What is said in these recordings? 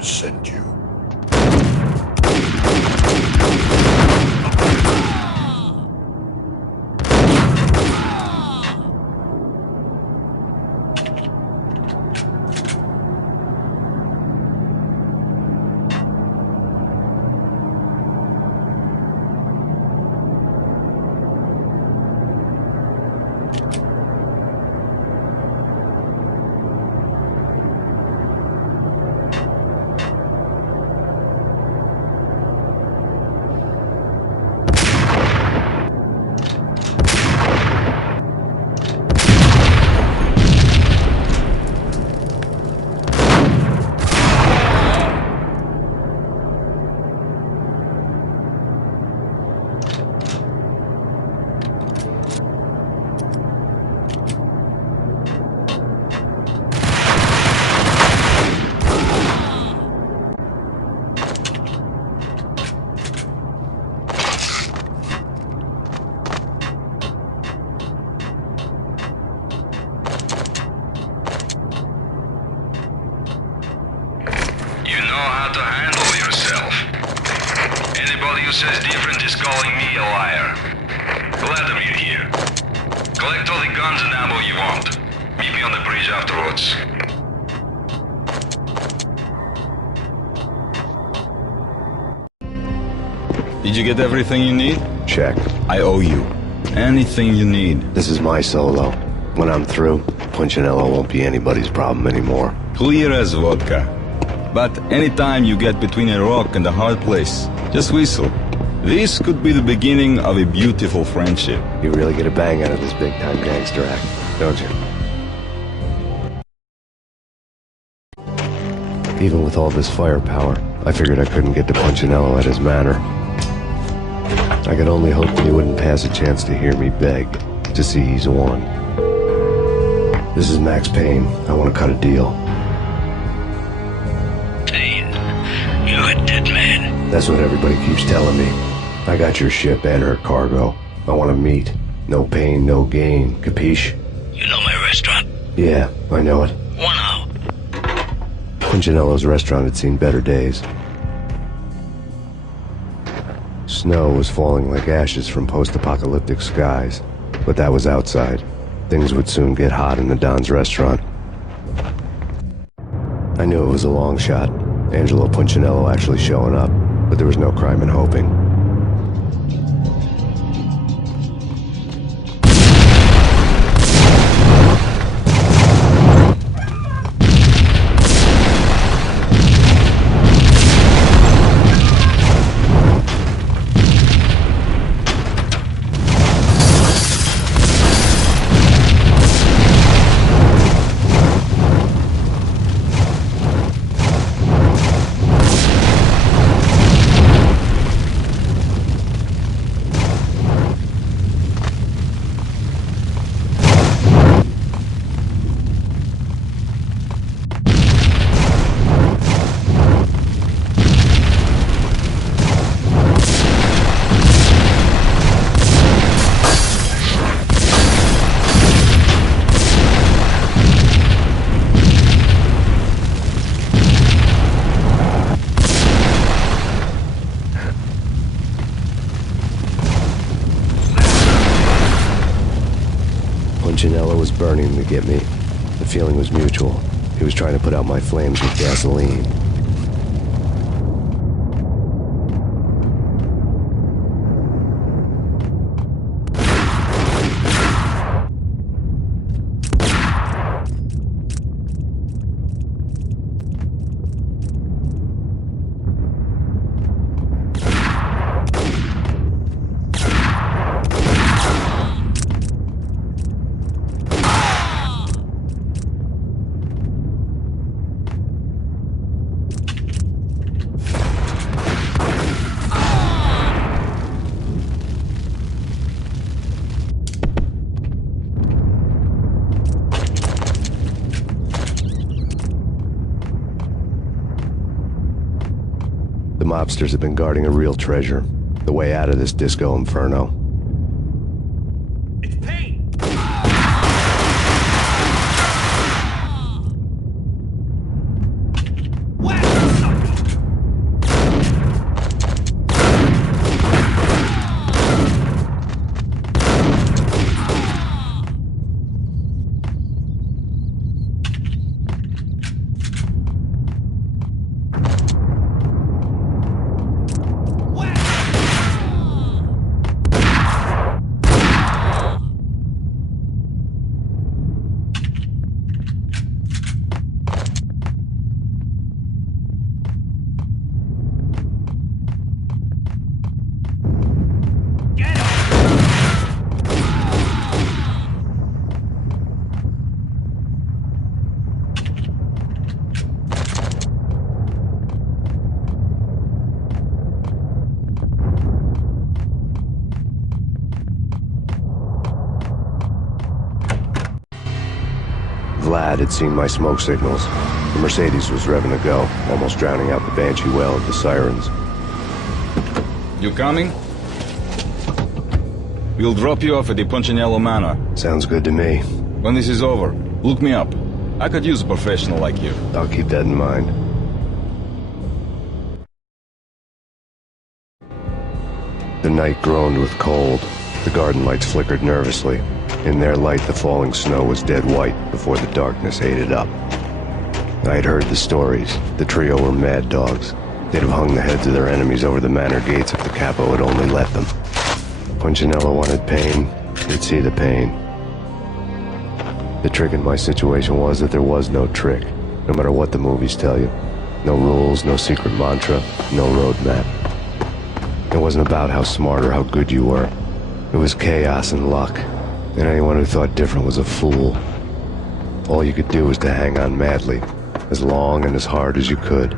Payne sent you. Who says different is calling me a liar. Vladimir here. Collect all the guns and ammo you want. Meet me on the bridge afterwards. Did you get everything you need? Check. I owe you. Anything you need. This is my solo. When I'm through, Punchinello won't be anybody's problem anymore. Clear as vodka. But anytime you get between a rock and a hard place, just whistle. This could be the beginning of a beautiful friendship. You really get a bang out of this big-time gangster act, don't you? Even with all this firepower, I figured I couldn't get to Punchinello at his manor. I could only hope that he wouldn't pass a chance to hear me beg, to see he's won. This is Max Payne. I want to cut a deal. Payne, you're a dead man. That's what everybody keeps telling me. I got your ship and her cargo. I want to meet. No pain, no gain. Capiche? You know my restaurant? Yeah, I know it. 1 hour. Punchinello's restaurant had seen better days. Snow was falling like ashes from post-apocalyptic skies, but that was outside. Things would soon get hot in the Don's restaurant. I knew it was a long shot, Angelo Punchinello actually showing up, but there was no crime in hoping. Punchinello was burning to get me. The feeling was mutual. He was trying to put out my flames with gasoline. The mobsters have been guarding a real treasure, the way out of this disco inferno. It's Payne! Whack yourself! lad had seen my smoke signals. The Mercedes was revving to go, almost drowning out the banshee wail of the sirens. You coming? We'll drop you off at the Punchinello Manor. Sounds good to me. When this is over, look me up. I could use a professional like you. I'll keep that in mind. The night groaned with cold. The garden lights flickered nervously. In their light, the falling snow was dead white before the darkness ate it up. I had heard the stories. The trio were mad dogs. They'd have hung the heads of their enemies over the manor gates if the capo had only let them. Punchinello wanted Payne. He'd see the pain. The trick in my situation was that there was no trick, no matter what the movies tell you. No rules, no secret mantra, no roadmap. It wasn't about how smart or how good you were. It was chaos and luck, and anyone who thought different was a fool. All you could do was to hang on madly, as long and as hard as you could.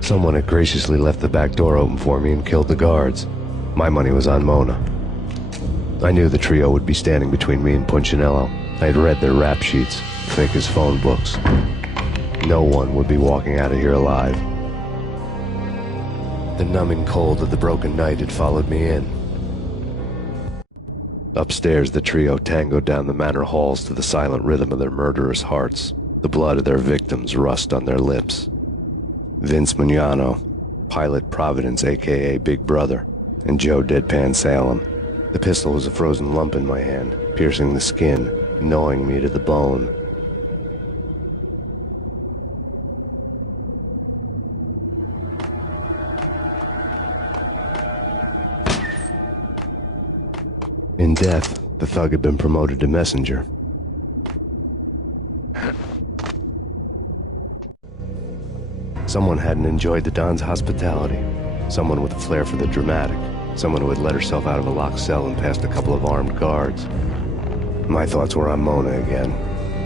Someone had graciously left the back door open for me and killed the guards. My money was on Mona. I knew the trio would be standing between me and Punchinello. I had read their rap sheets, thick as phone books. No one would be walking out of here alive. The numbing cold of the broken night had followed me in. Upstairs, the trio tangoed down the manor halls to the silent rhythm of their murderous hearts, the blood of their victims rust on their lips. Vince Mignano, Pilot Providence, a.k.a. Big Brother, and Joe Deadpan Salem. The pistol was a frozen lump in my hand, piercing the skin, gnawing me to the bone. In death, the thug had been promoted to messenger. Someone hadn't enjoyed the Don's hospitality. Someone with a flair for the dramatic. Someone who had let herself out of a locked cell and past a couple of armed guards. My thoughts were on Mona again.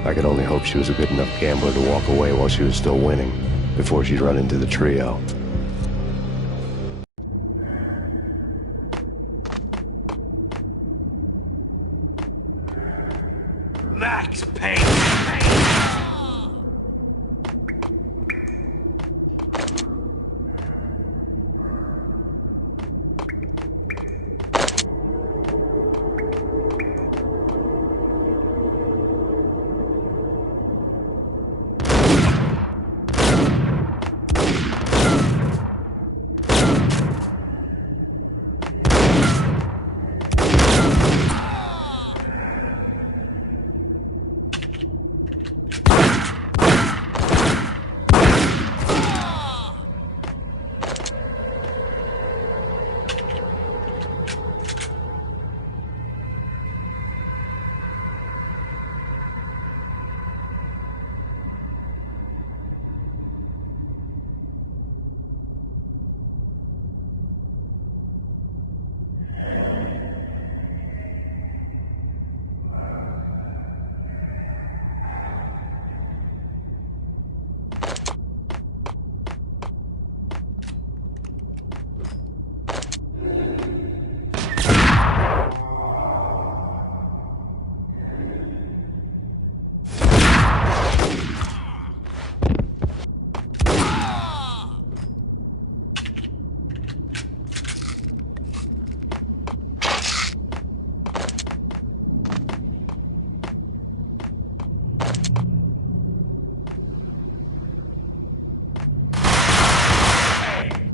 I could only hope she was a good enough gambler to walk away while she was still winning, before she'd run into the trio. Max Payne!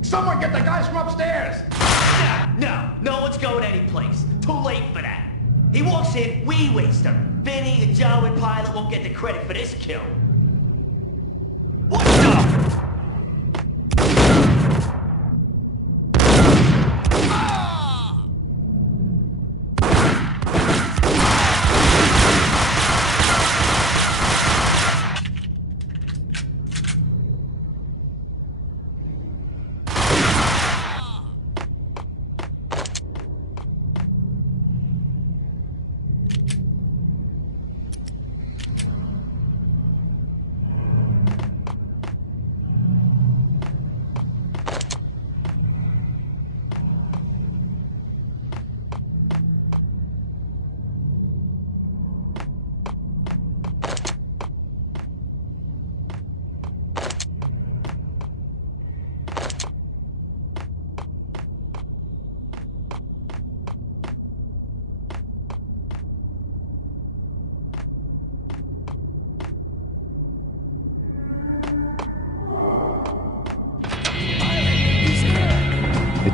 Someone get the guys from upstairs! No one's going anyplace. Too late for that. He walks in, we waste him. Vinny and Joe and Pilot won't get the credit for this kill. What the?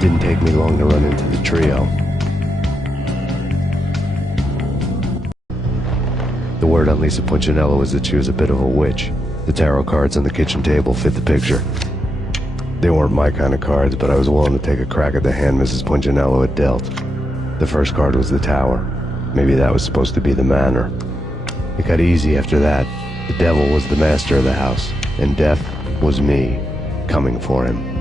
Didn't take me long to run into the trio. The word on Lisa Punchinello was that she was a bit of a witch. The tarot cards on the kitchen table fit the picture. They weren't my kind of cards, but I was willing to take a crack at the hand Mrs. Punchinello had dealt. The first card was the tower. Maybe that was supposed to be the manor. It got easy after that. The devil was the master of the house, and death was me, coming for him.